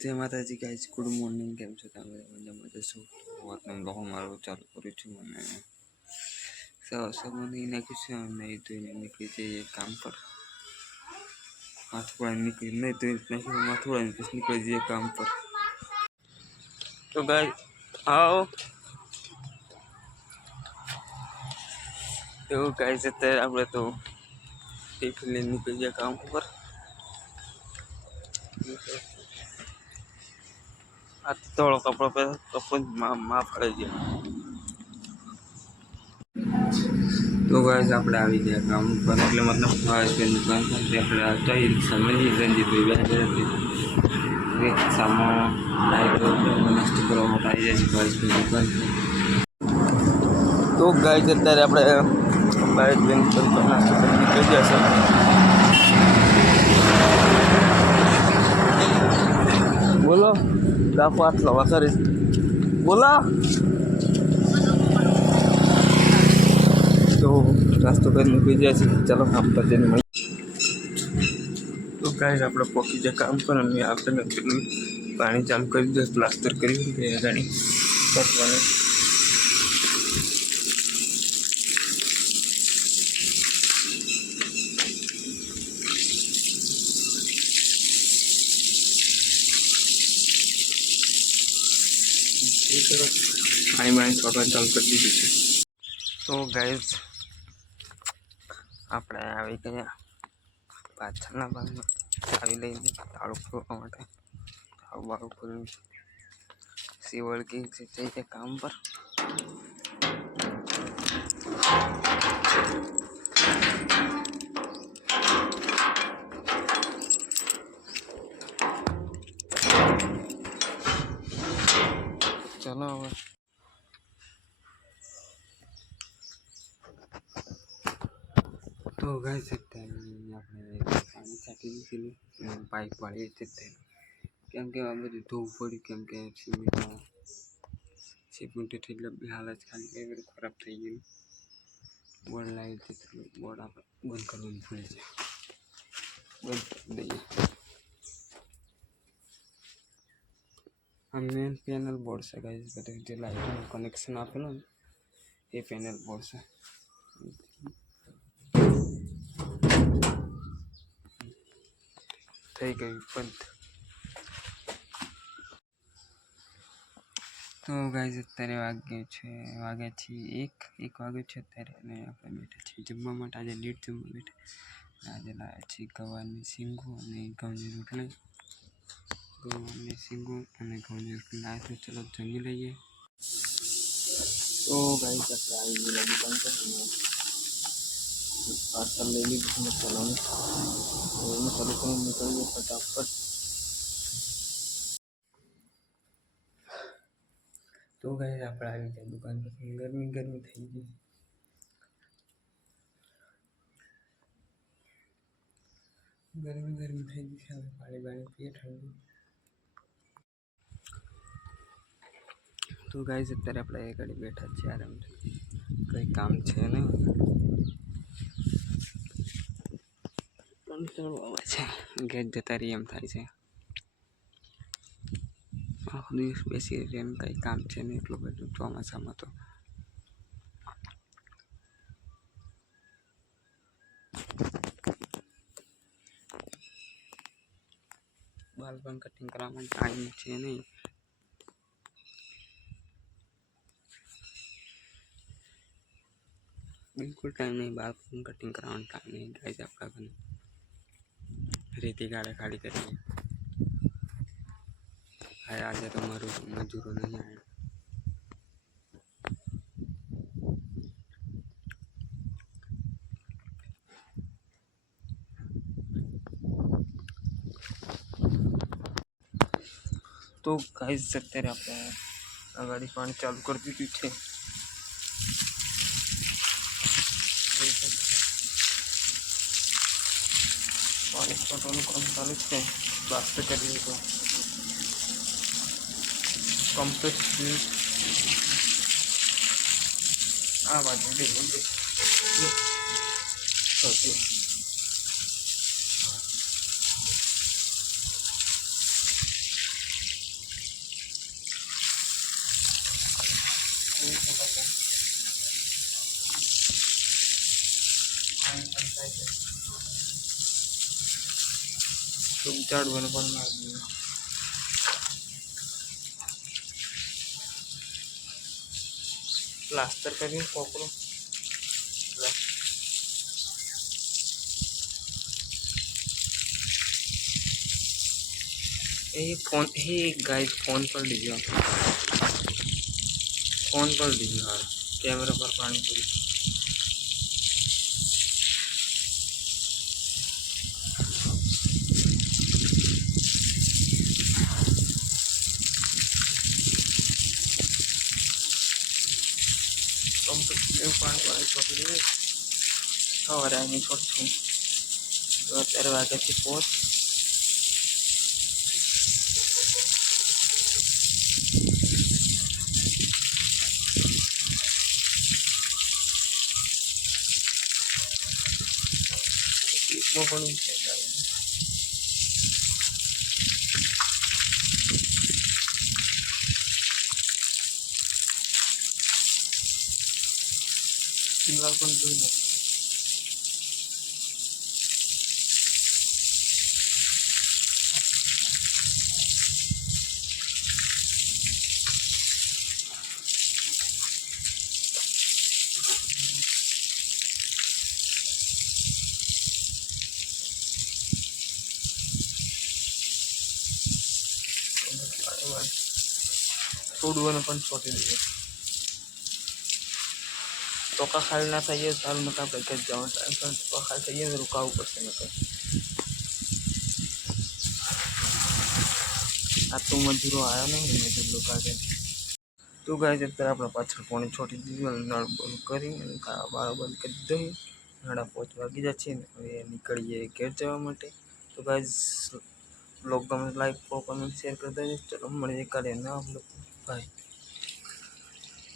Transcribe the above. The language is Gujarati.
જય માતાજી ગાઈસ, ગુડ મોર્નિંગ. કેમ છો તમે? મજામાં જશો? વાતનો બહુ મારું ચાલુ કરું છું અને સવારમાં નહીં નાખ્યું છે અને એ ધોઈને નીકળી જઈએ કામ પર. માથું નીકળી નહીં ધોઈ નાખ્યું, માથું પછી નીકળી જઈએ કામ પર. તો ગાઈસ આવો એવું ગાઈસ, અત્યારે આપણે તો ટિફિન લઈને નીકળી જઈએ કામ પર. આ થોડો કપડો પહેરો કપડ માફ કરી ગયા. તો ગાઈસ આપણે આવી ગયા કામ પર, એટલે મતલબ દુકાન પર આપણે આવતા રિક્ષામાં રંજીતભાઈ બેઠા રિક્ષામાં નાસ્તો કરવા માટે આવી જાય છે ભાઈની દુકાન. તો ગાઈસ અત્યારે આપણે બાઈક નાસ્તો કરી નીકળી ગયા છે. બોલો રાખો આટલો વાખરી બોલો. તો નાસ્તો કરી નીકળી જાય છે. ચાલો કામ પર જઈને મળી. તો ગાઈસ આપણે પહોંચી જાય કામ પર અને આપણે પાણી ચાલુ કરી દે, પ્લાસ્ટર કરી દે ગાડી કરવાનું. પાણી છોડવાનું ચાલુ કરી દીધું છે. તો ગાઈસ આપણે આવી ગયા પાછળના ભાગમાં ચાવી લઈને તાળું ખોલવા માટે. તાળું ખોલ્યું સીવડકી જઈએ કામ પર. ચલો હવે તો ગાઈસ આપણે પાણી છાંટી દીધેલું પાઇપ વાળીએ છે કેમ કે આ બધું ધોવું પડ્યું, કેમ કે સિમેન્ટ એટલે બી હાલત ખાલી કઈ બધું ખરાબ થઈ ગયું. બોર્ડ લાવી દીધું, બોર્ડ આપણે બંધ કરવાનું ભૂલી જાય, બંધ કરી દઈએ. આ મેન પેનલ બોર્ડ છે ગાઈસ, બધું જે લાઇટનું કનેક્શન આપેલું ને એ પેનલ બોર્ડ છે. થઈ ગયું બંધ. તો ગાઈસ અત્યારે વાગ્યા છે એક વાગ્યો છે અત્યારે, અને આપણે બેઠા છીએ જમવા માટે. આજે લેટ જમવા બેઠા. આજે લાવ્યા છીએ ગવારની શીંગો અને ઘઉંની રોટલી. ગવારની શીંગો અને ઘઉંની રોટલી લાવ્યા છે. ચલો જમી લઈએ. તો ગાઈસ આપણે આવી ગયેલા દુકાન પર પાર્સલ લઈ લીધું મસાલાનું. ચાલુ કરીને નીકળીએ ફટાફટ. તો ગાઈસ આપણે આવી ગયા દુકાન પર. ગરમી થઈ ગઈ. ગરમી થઈ ગઈ છે. હવે પાણી પીએ ઠંડુ. તો ગાઈસ અત્યારે આપણે એ ગાડી બેઠા છીએ આરામથી, કંઈ કામ છે નહીં. કંટાળો આવે છે, ઘેર જતા રહીએ એમ થાય છે. આખો દિવસ બેસી રહીએ એમ કંઈ કામ છે નહીં એટલું બધું ચોમાસામાં. તો બાલ પણ કટિંગ કરવામાં ટાઈમ છે નહીં. બિલકુલ ટાઈમ નહીં, બાલ પણ કટિંગ કરવાનો ટાઈમ નહીં. ગાઈસ આપણા ઘરે રેતી ગાડા ખાલી કરીએ. હા આજે તો મારું મજૂરો નહીં આવ્યા. તો ગાઈસ અત્યારે આપણે આ ગાડી પાણી ચાલુ કરી દીધું છે. પાણી છોડવાનું કામ ચાલુ છે. પ્લાસ્ટર કરી દીધું કમ્પ્લીટ. આ બાજુ થાય છે. ખૂબ ઝાડવાનું પણ મારી દીધું. પ્લાસ્ટર કરીને કોકરું એ ગાઈસ ફોન પર લીધો, ફોન પર લીધું. હાલ કેમેરા પર પાણી પડ્યું. પાણી છોડી દઈએ. સવારે આવીને છોડશું. અત્યારે વાગ્યાથી 5. પણ દિવાલ પણ જોઈ નથી. છોડવાનું પણ છોડી દઈએ. ટોકા ખાલી ના થઈએ સારું નકા આપણે ઘર જવાનું ટાઈમ પણ ટોકા ખાલી થઈએ તો રોકાવું પડશે નકર. આ તો મજૂરો આવ્યા નહીં, મજૂર લોકો કે તો ગાય છે. અત્યારે આપણે પાછળ પાણી છોડી દીધું, નળ બંધ કરી અને બાળો બંધ કરી દીધો. 9:05 વાગી જાય છે ને હવે નીકળીએ ઘેર જવા માટે. તો ગાય બ્લોગ ગમે લાઈક કરો, કમેન્ટ, શેર કરી દેજો. ચલો મળીએ કાલે ના બ્લોગ. બાય.